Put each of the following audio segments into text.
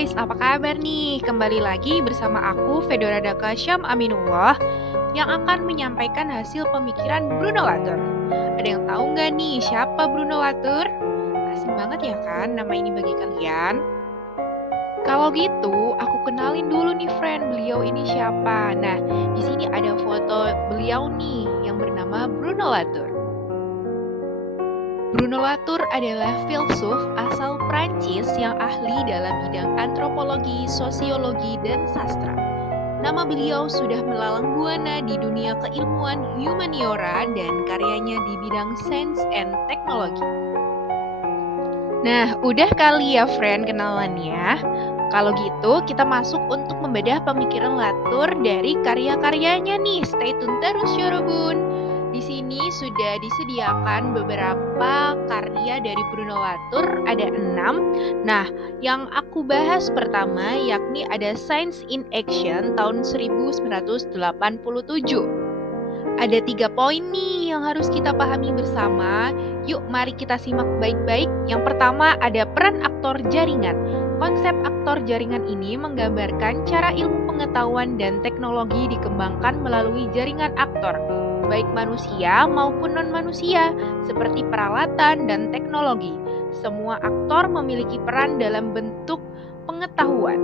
guys, apa kabar nih? Kembali lagi bersama aku Fedora Daka Syam Aminullah yang akan menyampaikan hasil pemikiran Bruno Latour. Ada yang tahu nggak nih siapa Bruno Latour? Asing banget ya kan nama ini bagi kalian? Kalau gitu, aku kenalin dulu nih friend, beliau ini siapa? Nah, di sini ada foto beliau nih yang bernama Bruno Latour. Bruno Latour adalah filsuf asal Prancis yang ahli dalam bidang antropologi, sosiologi, dan sastra. Nama beliau sudah melalang buana di dunia keilmuan humaniora dan karyanya di bidang sains and teknologi. Nah, udah kali ya friend kenalannya? Kalau gitu, kita masuk untuk membedah pemikiran Latour dari karya-karyanya nih. Stay tune terus Yorobun. Di sini sudah disediakan beberapa karya dari Bruno Latour, ada 6. Nah, yang aku bahas pertama yakni ada Science in Action tahun 1987. Ada 3 poin nih yang harus kita pahami bersama. Yuk mari kita simak baik-baik. Yang pertama ada peran aktor jaringan. Konsep aktor jaringan ini menggambarkan cara ilmu pengetahuan dan teknologi dikembangkan melalui jaringan aktor, baik manusia maupun non-manusia, seperti peralatan dan teknologi. Semua aktor memiliki peran dalam bentuk pengetahuan.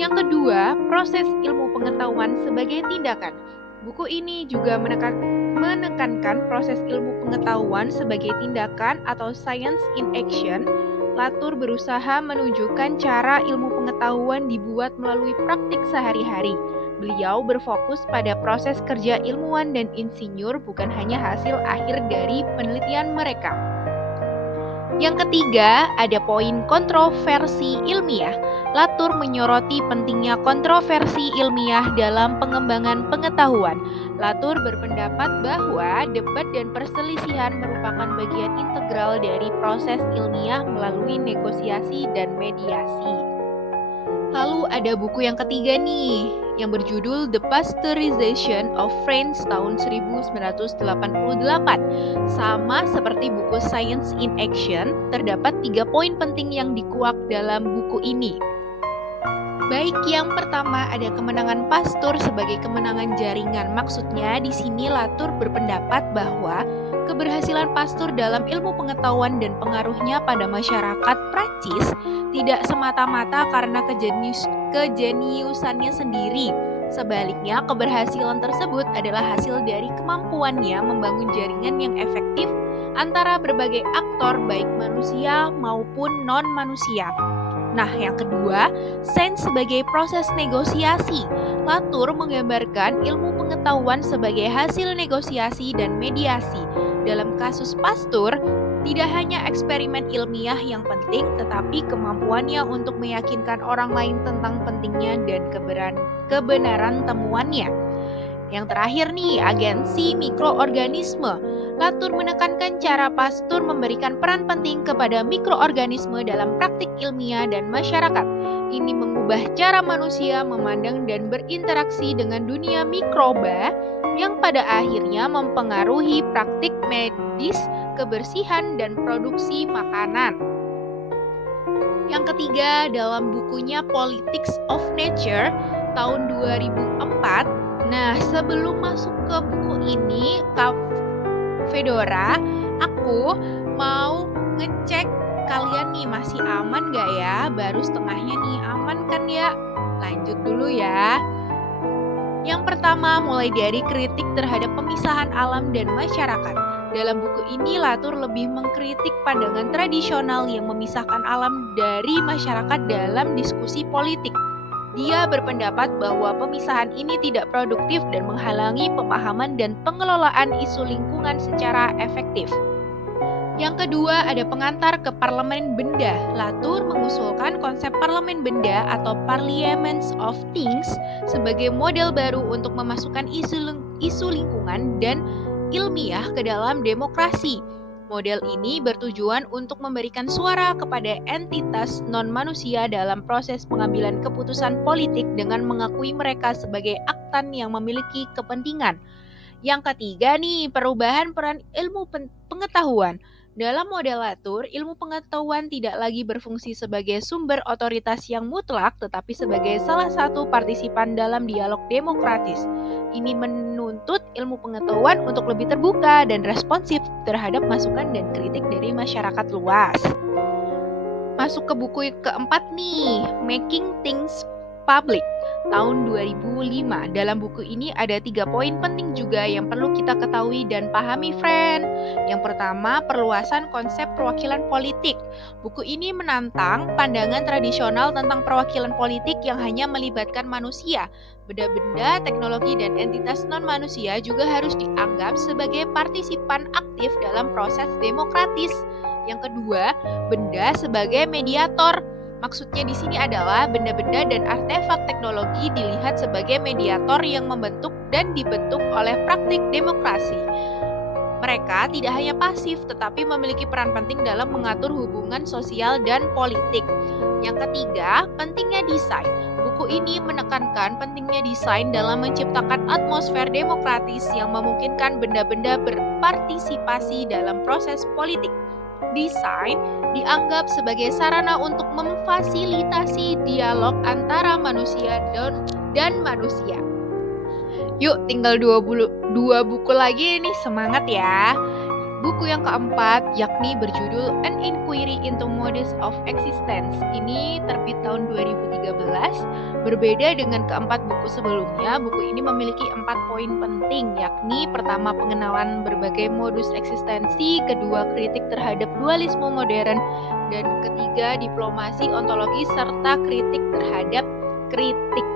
Yang kedua, proses ilmu pengetahuan sebagai tindakan. Buku ini juga menekankan proses ilmu pengetahuan sebagai tindakan atau science in action. Latour berusaha menunjukkan cara ilmu pengetahuan dibuat melalui praktik sehari-hari. Beliau berfokus pada proses kerja ilmuwan dan insinyur, bukan hanya hasil akhir dari penelitian mereka. Yang ketiga, ada poin kontroversi ilmiah. Latour menyoroti pentingnya kontroversi ilmiah dalam pengembangan pengetahuan. Latour berpendapat bahwa debat dan perselisihan merupakan bagian integral dari proses ilmiah melalui negosiasi dan mediasi. Lalu ada buku yang ketiga nih, yang berjudul The Pasteurization of France tahun 1988. Sama seperti buku Science in Action, terdapat 3 poin penting yang dikuak dalam buku ini. Baik, yang pertama ada kemenangan Pasteur sebagai kemenangan jaringan. Maksudnya di sini Latour berpendapat bahwa keberhasilan Pasteur dalam ilmu pengetahuan dan pengaruhnya pada masyarakat Prancis tidak semata-mata karena kejeniusannya sendiri. Sebaliknya, keberhasilan tersebut adalah hasil dari kemampuannya membangun jaringan yang efektif antara berbagai aktor baik manusia maupun non-manusia. Nah, yang kedua, sains sebagai proses negosiasi. Latour menggambarkan ilmu pengetahuan sebagai hasil negosiasi dan mediasi. Dalam kasus Pasteur, tidak hanya eksperimen ilmiah yang penting, tetapi kemampuannya untuk meyakinkan orang lain tentang pentingnya dan kebenaran temuannya. Yang terakhir nih, agensi mikroorganisme. Latour menekankan cara Pasteur memberikan peran penting kepada mikroorganisme dalam praktik ilmiah dan masyarakat. Ini mengubah cara manusia memandang dan berinteraksi dengan dunia mikroba yang pada akhirnya mempengaruhi praktik medis, kebersihan, dan produksi makanan. Yang ketiga, dalam bukunya Politics of Nature tahun 2004. Nah, sebelum masuk ke buku ini, Kak Fedora, aku mau ngecek kalian nih masih aman gak ya? Baru setengahnya nih, aman kan ya? Lanjut dulu ya. Yang pertama, mulai dari kritik terhadap pemisahan alam dan masyarakat. Dalam buku ini, Latour lebih mengkritik pandangan tradisional yang memisahkan alam dari masyarakat dalam diskusi politik. Dia berpendapat bahwa pemisahan ini tidak produktif dan menghalangi pemahaman dan pengelolaan isu lingkungan secara efektif. Yang kedua, ada pengantar ke parlemen benda. Latour mengusulkan konsep parlemen benda atau Parliaments of Things sebagai model baru untuk memasukkan isu lingkungan dan ilmiah ke dalam demokrasi. Model ini bertujuan untuk memberikan suara kepada entitas non-manusia dalam proses pengambilan keputusan politik dengan mengakui mereka sebagai aktan yang memiliki kepentingan. Yang ketiga nih, perubahan peran ilmu pengetahuan. Dalam model Latour, ilmu pengetahuan tidak lagi berfungsi sebagai sumber otoritas yang mutlak, tetapi sebagai salah satu partisipan dalam dialog demokratis. Ini menuntut ilmu pengetahuan untuk lebih terbuka dan responsif terhadap masukan dan kritik dari masyarakat luas. Masuk ke buku keempat nih, Making Things Public, tahun 2005. Dalam buku ini ada 3 poin penting juga yang perlu kita ketahui dan pahami, friend. Yang pertama, perluasan konsep perwakilan politik. Buku ini menantang pandangan tradisional tentang perwakilan politik yang hanya melibatkan manusia. Benda-benda, teknologi, dan entitas non-manusia juga harus dianggap sebagai partisipan aktif dalam proses demokratis. Yang kedua, benda sebagai mediator. Maksudnya di sini adalah benda-benda dan artefak teknologi dilihat sebagai mediator yang membentuk dan dibentuk oleh praktik demokrasi. Mereka tidak hanya pasif, tetapi memiliki peran penting dalam mengatur hubungan sosial dan politik. Yang ketiga, pentingnya desain. Buku ini menekankan pentingnya desain dalam menciptakan atmosfer demokratis yang memungkinkan benda-benda berpartisipasi dalam proses politik. Desain dianggap sebagai sarana untuk memfasilitasi dialog antara manusia dan manusia. Yuk, tinggal dua buku lagi nih, semangat ya. Buku yang keempat yakni berjudul An Inquiry into Modes of Existence. Ini terbit tahun 2013. Berbeda dengan keempat buku sebelumnya, buku ini memiliki 4 poin penting, yakni pertama, pengenalan berbagai modus eksistensi, kedua, kritik terhadap dualisme modern, dan ketiga, diplomasi ontologi serta kritik terhadap kritik.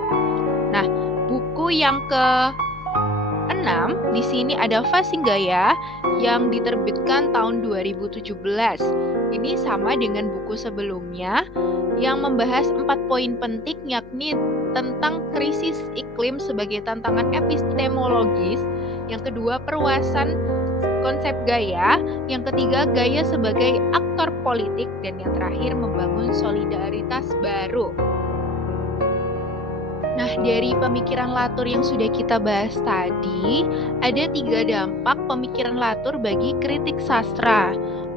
Nah, buku yang ke-6 di sini ada Fasing Gaya yang diterbitkan tahun 2017. Ini sama dengan buku sebelumnya yang membahas 4 poin penting, yakni tentang krisis iklim sebagai tantangan epistemologis, yang kedua perluasan konsep gaya, yang ketiga gaya sebagai aktor politik, dan yang terakhir membangun solidaritas baru. Nah, dari pemikiran Latour yang sudah kita bahas tadi, ada 3 dampak pemikiran Latour bagi kritik sastra.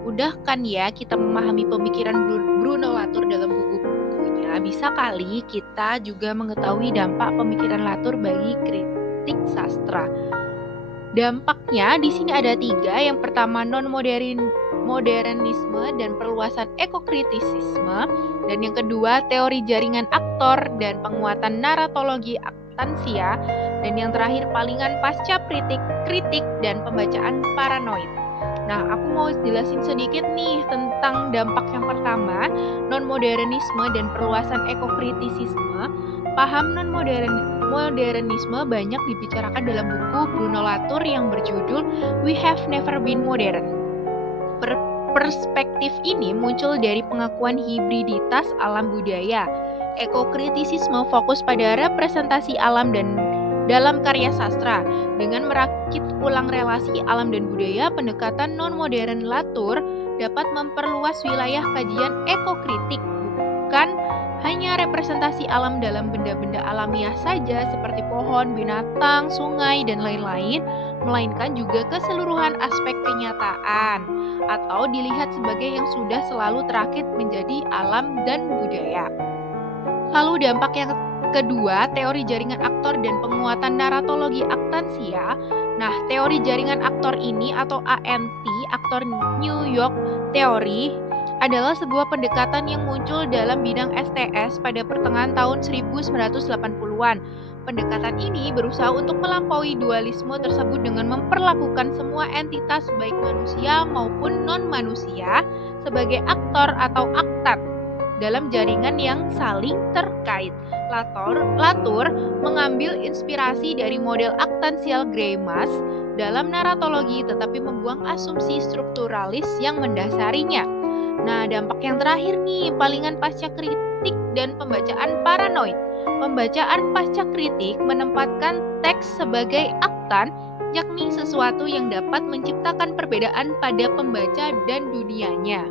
Udah kan ya kita memahami pemikiran Bruno Latour dalam buku-bukunya? Bisa kali kita juga mengetahui dampak pemikiran Latour bagi kritik sastra. Dampaknya di sini ada 3. Yang pertama, modernisme dan perluasan ekokritisisme, dan yang kedua, teori jaringan aktor dan penguatan naratologi aktansia, dan yang terakhir, palingan pasca kritik dan pembacaan paranoid. Nah, aku mau jelasin sedikit nih tentang dampak yang pertama, non-modernisme dan perluasan ekokritisisme. Paham non-modernisme banyak dibicarakan dalam buku Bruno Latour yang berjudul We Have Never Been Modern. Perspektif ini muncul dari pengakuan hibriditas alam budaya. Ekokritisisme fokus pada representasi alam dan dalam karya sastra. Dengan merakit ulang relasi alam dan budaya, pendekatan non-modern Latour dapat memperluas wilayah kajian ekokritik, bukan hanya representasi alam dalam benda-benda alamiah saja seperti pohon, binatang, sungai, dan lain-lain, melainkan juga keseluruhan aspek kenyataan, atau dilihat sebagai yang sudah selalu terakit menjadi alam dan budaya. Lalu dampak yang kedua, teori jaringan aktor dan penguatan naratologi aktansia. Nah, teori jaringan aktor ini atau ANT, aktor New York Theory, adalah sebuah pendekatan yang muncul dalam bidang STS pada pertengahan tahun 1980-an. Pendekatan ini berusaha untuk melampaui dualisme tersebut dengan memperlakukan semua entitas baik manusia maupun non-manusia sebagai aktor atau aktan dalam jaringan yang saling terkait. Latour mengambil inspirasi dari model aktansial Greimas dalam naratologi, tetapi membuang asumsi strukturalis yang mendasarinya. Nah, dampak yang terakhir nih, palingan pasca kritik dan pembacaan paranoid. Pembacaan pasca kritik menempatkan teks sebagai aktan, yakni sesuatu yang dapat menciptakan perbedaan pada pembaca dan dunianya.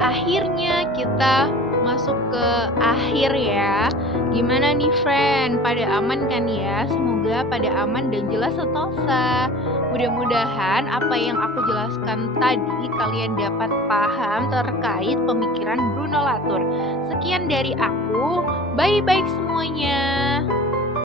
Akhirnya kita masuk ke akhir ya. Gimana nih friend? Pada aman kan ya? Semoga pada aman dan jelas sentosa. Mudah-mudahan apa yang aku jelaskan tadi kalian dapat paham terkait pemikiran Bruno Latour. Sekian dari aku, bye-bye semuanya.